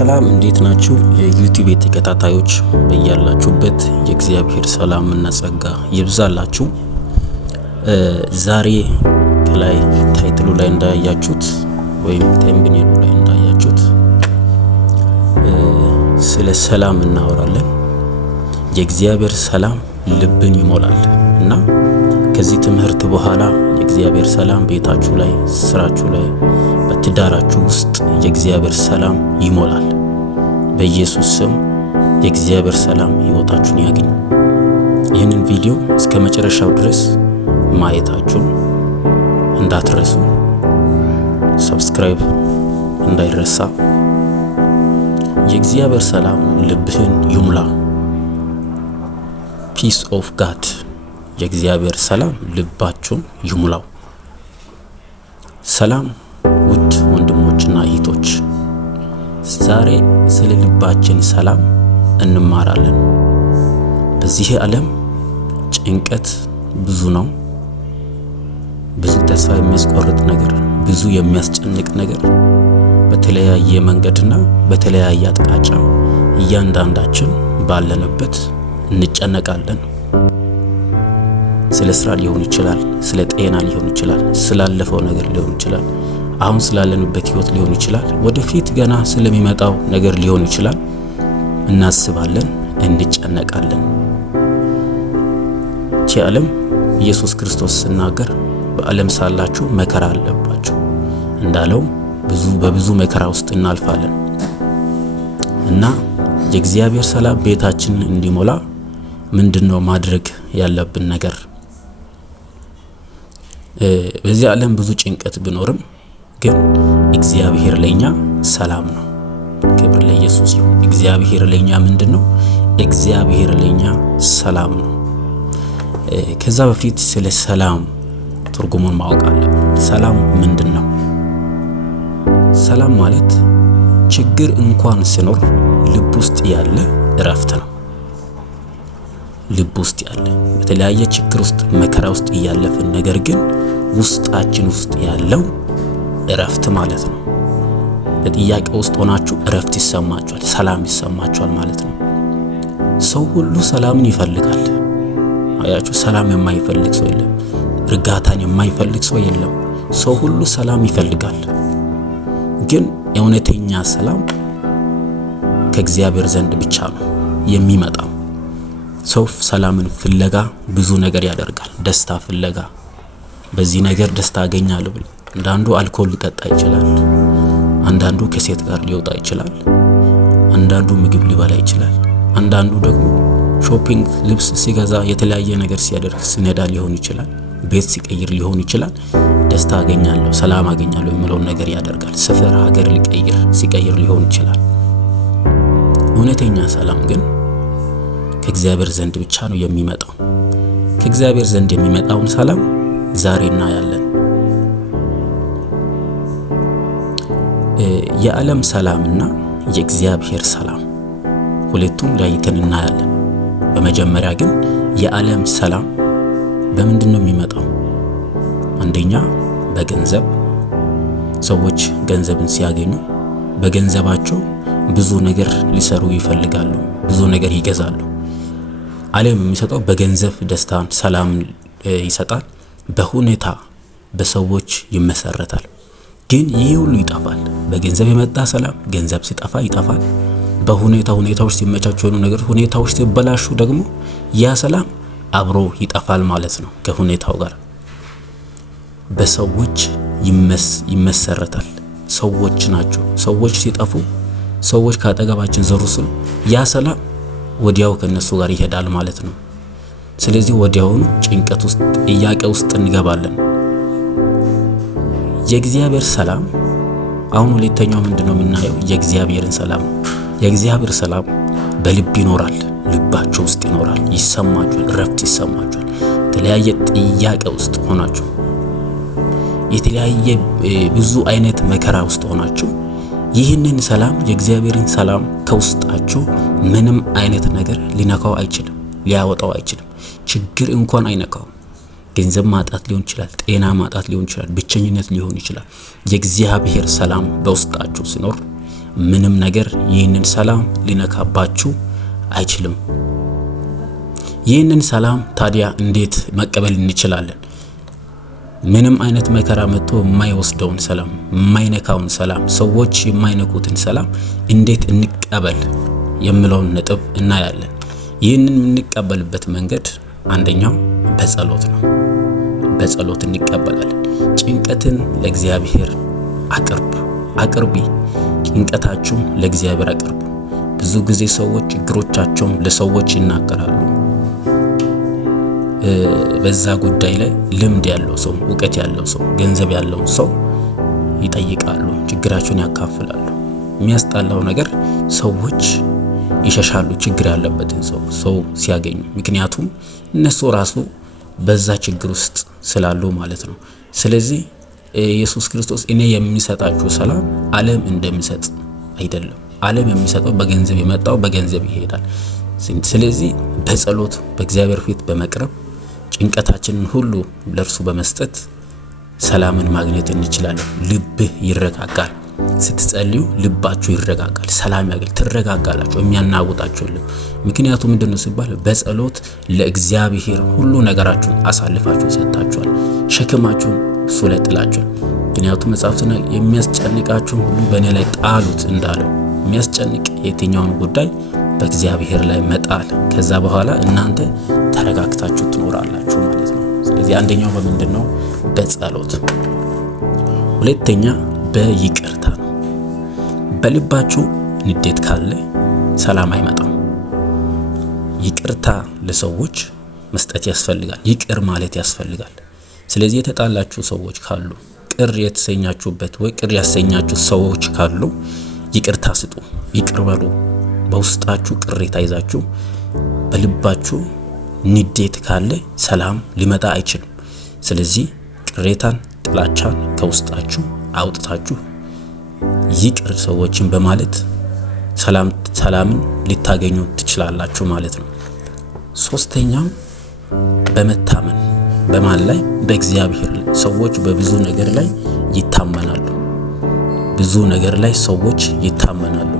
ሰላም እንዴት ናችሁ? የዩቲዩብ ተከታታዮች በያላችሁበት የእግዚአብሔር ሰላምና ጸጋ ይብዛላችሁ። ዛሬ ከላይ ታይትሉ ላይ እንዳያችሁት ወይም ተምብኔሉ ላይ እንዳያችሁት ስለ ሰላም እናወራለን። የእግዚአብሔር ሰላም ልብን ይሞላል እና ከዚህ ትምህርት በኋላ የእግዚአብሔር ሰላም ቤታችሁ ላይ፣ ስራችሁ ላይ፣ በትዳራችሁ ውስጥ የእግዚአብሔር ሰላም ይሞላል። በኢየሱስ ስም የእግዚአብሔር ሰላም ሕይወታችሁን ያገኝ። ይህንን ቪዲዮ እስከ መጨረሻው ድረስ ማየታችሁን እንዳትረሱ፣ ሰብስክራይብ እንዳይረሳ። የእግዚአብሔር ሰላም ልብህን ይሙላ። ፒስ ኦፍ ጋድ የእግዚአብሔር ሰላም ልባችሁን ይሙላው። ሰላም ውድ ወንድሞችና እህቶች፣ ዛሬ ስለ ልባችን ሰላም እንማራለን። በዚህ ዓለም ጭንቀት ብዙ ነው። ብዙ ተስፋ የሚያስቆርጥ ነገር፣ ብዙ የሚያስጨንቅ ነገር በተለያየ መንገድና በተለያየ አቅጣጫ እያንዳንዳችን ባለንበት እንጨነቃለን። ስለ ስራ ሊሆን ይችላል፣ ስለ ጤና ሊሆን ይችላል፣ ስላለፈው ነገር ሊሆን ይችላል፣ አሁን ስላለንበት ህይወት ሊሆን ይችላል፣ ወደፊት ገና ስለሚመጣው ነገር ሊሆን ይችላል። እናስባለን፣ እንጨነቃለን። ይህች ዓለም ኢየሱስ ክርስቶስ ሲናገር በዓለም ሳላችሁ መከራ አለባችሁ እንዳለው በብዙ መከራ ውስጥ እናልፋለን እና የእግዚአብሔር ሰላም ቤታችንን እንዲሞላ ምንድነው ማድረግ ያለብን ነገር? በዚህ ዓለም ብዙ ጭንቀት ቢኖርም ግን እግዚአብሔር ለኛ ሰላም ነው። ክብር ለኢየሱስ ይሁን። እግዚአብሔር ለኛ ምንድነው? እግዚአብሔር ለኛ ሰላም ነው። ከዛ በፊት ስለ ሰላም ትርጉሙን ማወቅ አለብን። ሰላም ምንድነው? ሰላም ማለት ችግር እንኳን ሲኖር ልብ ውስጥ ያለ እረፍት ነው። ልብ ውስጥ ያለ በተለያየ ችግር ውስጥ መከራ ውስጥ እያለፍን ነገር ግን ውስጣችን ውስጥ ያለው እረፍት ማለት ነው። በጥያቄ ውስጥ ሆናችሁ እረፍት ይሰማችኋል፣ ሰላም ይሰማችኋል ማለት ነው። ሰው ሁሉ ሰላምን ይፈልጋል። አያችሁ፣ ሰላም የማይፈልግ ሰው የለም። እርጋታን የማይፈልግ ሰው የለም። ሰው ሁሉ ሰላም ይፈልጋል። ግን እውነተኛ ሰላም ከእግዚአብሔር ዘንድ ብቻ ነው የሚመጣው። ሰው ሰላምን ፍለጋ ብዙ ነገር ያደርጋል። ደስታ ፍለጋ፣ በዚህ ነገር ደስታ አገኛለሁ ብሎ አንዳንዱ አልኮል ሊጠጣ ይችላል፣ አንዳንዱ ከሴት ጋር ሊወጣ ይችላል፣ አንዳንዱ ምግብ ሊበላ ይችላል፣ አንዳንዱ ደግሞ ሾፒንግ ልብስ ሲገዛ የተለያየ ነገር ሲያደርግ ሲነዳ ሊሆን ይችላል፣ ቤት ሲቀይር ሊሆን ይችላል። ደስታ አገኛለሁ፣ ሰላም አገኛለሁ የሚለውን ነገር ያደርጋል። ሰፈር ሀገር ሲቀይር ሊሆን ይችላል። እውነተኛ ሰላም ግን ከእግዚአብሔር ዘንድ ብቻ ነው የሚመጣው። ከእግዚአብሔር ዘንድ የሚመጣውን ሰላም ዛሬ እናያለን። የዓለም ሰላምና የእግዚአብሔር ሰላም ሁለቱም ለይተን እናያለን። በመጀመሪያ ግን የዓለም ሰላም በምንድን ነው የሚመጣው? አንደኛ በገንዘብ። ሰዎች ገንዘብን ሲያገኙ በገንዘባቸው ብዙ ነገር ሊሰሩ ይፈልጋሉ፣ ብዙ ነገር ይገዛሉ። ዓለም የሚሰጠው በገንዘብ ደስታን፣ ሰላም ይሰጣል። በሁኔታ በሰዎች ይመሰረታል። ግን ይህ ሁሉ ይጠፋል። በገንዘብ የመጣ ሰላም ገንዘብ ሲጠፋ ይጠፋል። ሁኔታዎች ሲመቻቹ ነገር ሁኔታዎች ሲበላሹ ደግሞ ያ ሰላም አብሮ ይጠፋል ማለት ነው። ከሁኔታው ጋር በሰዎች ይመሰረታል። ሰዎች ናቸው። ሰዎች ሲጠፉ፣ ሰዎች ካጠገባችን ዘሩ ስሉ ያ ሰላም ወዲያው ከነሱ ጋር ይሄዳል ማለት ነው። ስለዚህ ወዲያውኑ ጭንቀት ውስጥ፣ ጥያቄ ውስጥ እንገባለን። የእግዚአብሔር ሰላም አሁን ሁለተኛው ምንድነው የምናየው? የእግዚአብሔርን ሰላም። የእግዚአብሔር ሰላም በልብ ይኖራል፣ ልባችሁ ውስጥ ይኖራል። ይሰማችኋል፣ እረፍት ይሰማችኋል። የተለያየ ጥያቄ ውስጥ ሆናችሁ፣ የተለያየ ብዙ አይነት መከራ ውስጥ ሆናችሁ ይህንን ሰላም፣ የእግዚአብሔርን ሰላም ከውስጣችሁ ምንም አይነት ነገር ሊነካው አይችልም፣ ሊያወጣው አይችልም። ችግር እንኳን አይነካውም። ገንዘብ ማጣት ሊሆን ይችላል፣ ጤና ማጣት ሊሆን ይችላል፣ ብቸኝነት ሊሆን ይችላል። የእግዚአብሔር ሰላም በውስጣችሁ ሲኖር ምንም ነገር ይህንን ሰላም ሊነካባችሁ አይችልም። ይህንን ሰላም ታዲያ እንዴት መቀበል እንችላለን? ምንም አይነት መከራ መጥቶ የማይወስደውን ሰላም፣ የማይነካውን ሰላም፣ ሰዎች የማይነኩትን ሰላም እንዴት እንቀበል የሚለውን ነጥብ እናያለን። ይህንን የምንቀበልበት መንገድ አንደኛው በጸሎት ነው። በጸሎት እንቀበላለን። ጭንቀትን ለእግዚአብሔር አቅርቢ። ጭንቀታችሁን ለእግዚአብሔር አቅርቡ። ብዙ ጊዜ ሰዎች ችግሮቻቸውን ለሰዎች ይናገራሉ። በዛ ጉዳይ ላይ ልምድ ያለው ሰው፣ እውቀት ያለው ሰው፣ ገንዘብ ያለው ሰው ይጠይቃሉ፣ ችግራቸውን ያካፍላሉ። የሚያስጣላው ነገር ሰዎች ይሸሻሉ ችግር ያለበትን ሰው ሲያገኙ። ምክንያቱም እነሱ ራሱ በዛ ችግር ውስጥ ስላሉ ማለት ነው። ስለዚህ ኢየሱስ ክርስቶስ እኔ የሚሰጣችሁ ሰላም ዓለም እንደሚሰጥ አይደለም። ዓለም የሚሰጠው በገንዘብ የመጣው በገንዘብ ይሄዳል። ስለዚህ በጸሎት በእግዚአብሔር ፊት በመቅረብ ጭንቀታችንን ሁሉ ለእርሱ በመስጠት ሰላምን ማግኘት እንችላለን። ልብህ ይረጋጋል። ስትጸልዩ ልባችሁ ይረጋጋል፣ ሰላም ያገኛል፣ ትረጋጋላችሁ። የሚያናውጣችሁ ልብ ምክንያቱም ምንድነው ሲባል በጸሎት ለእግዚአብሔር ሁሉ ነገራችሁን አሳልፋችሁ ሰጣችኋል፣ ሸክማችሁን እሱ ላይ ጥላችኋል። ምክንያቱም መጽሐፍ ሲናገር የሚያስጨንቃችሁ ሁሉ በእኔ ላይ ጣሉት እንዳለው የሚያስጨንቅ የትኛውን ጉዳይ በእግዚአብሔር ላይ መጣል፣ ከዛ በኋላ እናንተ ተረጋግታችሁ ትኖራላችሁ ማለት ነው። ስለዚህ አንደኛው በምንድነው? በጸሎት። ሁለተኛ በይቅርታ ነው። በልባችሁ ንዴት ካለ ሰላም አይመጣም። ይቅርታ ለሰዎች መስጠት ያስፈልጋል። ይቅር ማለት ያስፈልጋል። ስለዚህ የተጣላችሁ ሰዎች ካሉ፣ ቅር የተሰኛችሁበት ወይ ቅር ያሰኛችሁ ሰዎች ካሉ ይቅርታ ስጡ፣ ይቅር በሉ። በውስጣችሁ ቅሬታ ይዛችሁ በልባችሁ ንዴት ካለ ሰላም ሊመጣ አይችልም። ስለዚህ ቅሬታን፣ ጥላቻን ከውስጣችሁ አውጥታችሁ ይቅር ሰዎችን በማለት ሰላምን ልታገኙ ትችላላችሁ ማለት ነው። ሶስተኛው በመታመን በማን ላይ? በእግዚአብሔር። ሰዎች በብዙ ነገር ላይ ይታመናሉ። ብዙ ነገር ላይ ሰዎች ይታመናሉ።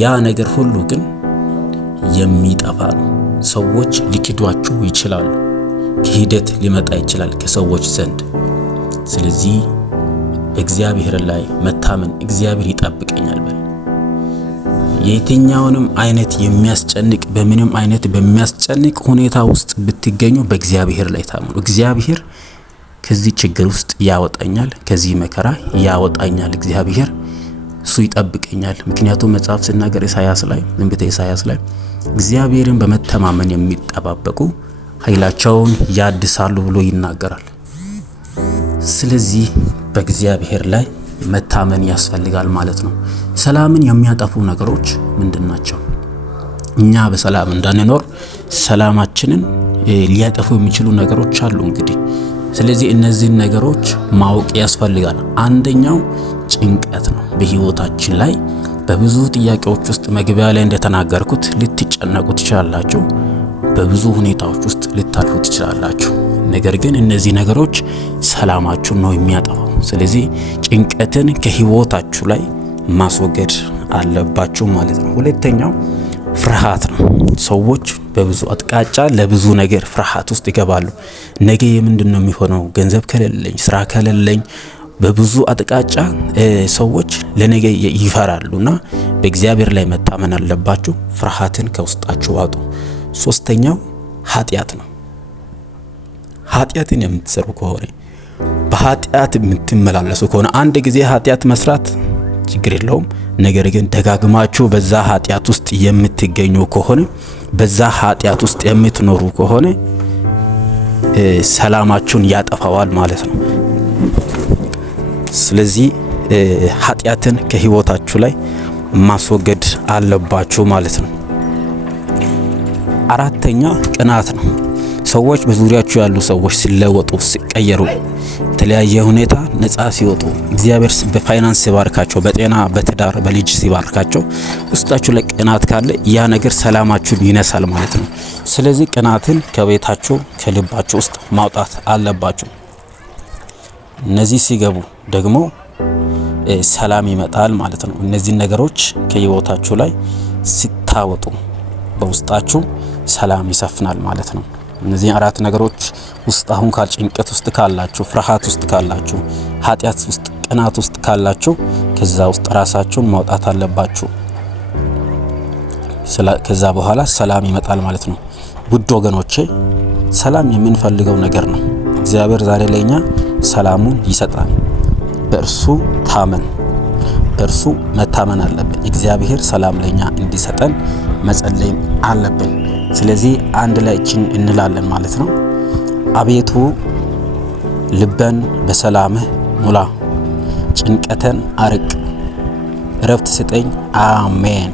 ያ ነገር ሁሉ ግን የሚጠፋ ነው። ሰዎች ሊክዷችሁ ይችላሉ። ክህደት ሊመጣ ይችላል ከሰዎች ዘንድ። ስለዚህ በእግዚአብሔር ላይ መታመን፣ እግዚአብሔር ይጠብቀኛል በል። የትኛውንም አይነት የሚያስጨንቅ በምንም አይነት በሚያስጨንቅ ሁኔታ ውስጥ ብትገኙ በእግዚአብሔር ላይ ታመኑ። እግዚአብሔር ከዚህ ችግር ውስጥ ያወጣኛል፣ ከዚህ መከራ ያወጣኛል። እግዚአብሔር እሱ ይጠብቀኛል። ምክንያቱም መጽሐፍ ሲናገር ኢሳይያስ ላይ ትንቢተ ኢሳይያስ ላይ እግዚአብሔርን በመተማመን የሚጠባበቁ ኃይላቸውን ያድሳሉ ብሎ ይናገራል። ስለዚህ በእግዚአብሔር ላይ መታመን ያስፈልጋል ማለት ነው። ሰላምን የሚያጠፉ ነገሮች ምንድናቸው? እኛ በሰላም እንዳንኖር ሰላማችንን ሊያጠፉ የሚችሉ ነገሮች አሉ እንግዲህ። ስለዚህ እነዚህን ነገሮች ማወቅ ያስፈልጋል። አንደኛው ጭንቀት ነው። በህይወታችን ላይ በብዙ ጥያቄዎች ውስጥ መግቢያ ላይ እንደተናገርኩት ልትጨነቁ ትችላላችሁ። በብዙ ሁኔታዎች ውስጥ ልታልፉ ትችላላችሁ። ነገር ግን እነዚህ ነገሮች ሰላማችሁን ነው የሚያጠፋው። ስለዚህ ጭንቀትን ከህይወታችሁ ላይ ማስወገድ አለባችሁ ማለት ነው። ሁለተኛው ፍርሃት ነው። ሰዎች በብዙ አቅጣጫ ለብዙ ነገር ፍርሃት ውስጥ ይገባሉ። ነገ ምንድነው የሚሆነው? ገንዘብ ከሌለኝ፣ ስራ ከሌለኝ፣ በብዙ አቅጣጫ ሰዎች ለነገ ይፈራሉና በእግዚአብሔር ላይ መታመን አለባችሁ። ፍርሃትን ከውስጣችሁ አውጡ። ሶስተኛው ኃጢአት ነው። ኃጢአትን የምትሰሩ ከሆነ በኃጢአት የምትመላለሱ ከሆነ አንድ ጊዜ ኃጢአት መስራት ችግር የለውም። ነገር ግን ደጋግማችሁ በዛ ኃጢአት ውስጥ የምትገኙ ከሆነ በዛ ኃጢአት ውስጥ የምትኖሩ ከሆነ ሰላማችሁን ያጠፋዋል ማለት ነው። ስለዚህ ኃጢአትን ከህይወታችሁ ላይ ማስወገድ አለባችሁ ማለት ነው። አራተኛ ቅናት ነው። ሰዎች በዙሪያችሁ ያሉ ሰዎች ሲለወጡ፣ ሲቀየሩ፣ የተለያየ ሁኔታ ነፃ ሲወጡ፣ እግዚአብሔር በፋይናንስ ሲባርካቸው፣ በጤና፣ በትዳር፣ በልጅ ሲባርካቸው ውስጣችሁ ላይ ቅናት ካለ ያ ነገር ሰላማችሁን ይነሳል ማለት ነው። ስለዚህ ቅናትን ከቤታችሁ ከልባችሁ ውስጥ ማውጣት አለባችሁ። እነዚህ ሲገቡ ደግሞ ሰላም ይመጣል ማለት ነው። እነዚህ ነገሮች ከህይወታችሁ ላይ ሲታወጡ በውስጣችሁ ሰላም ይሰፍናል ማለት ነው። እነዚህ 4 ነገሮች ውስጥ አሁን ጭንቀት ውስጥ ካላችሁ፣ ፍርሃት ውስጥ ካላችሁ፣ ኃጢአት ውስጥ፣ ቅናት ውስጥ ካላችሁ ከዛ ውስጥ ራሳችሁን ማውጣት አለባችሁ። ከዛ በኋላ ሰላም ይመጣል ማለት ነው። ውድ ወገኖቼ ሰላም የምንፈልገው ነገር ነው። እግዚአብሔር ዛሬ ለኛ ሰላሙን ይሰጣል። በእርሱ ታመን፣ በእርሱ መታመን አለብን። እግዚአብሔር ሰላም ለኛ እንዲሰጠን መጸለይ አለብን። ስለዚህ አንድ ላይ እቺን እንላለን ማለት ነው። አቤቱ ልበን በሰላምህ ሙላ፣ ጭንቀትን አርቅ፣ እረፍት ስጠኝ። አሜን።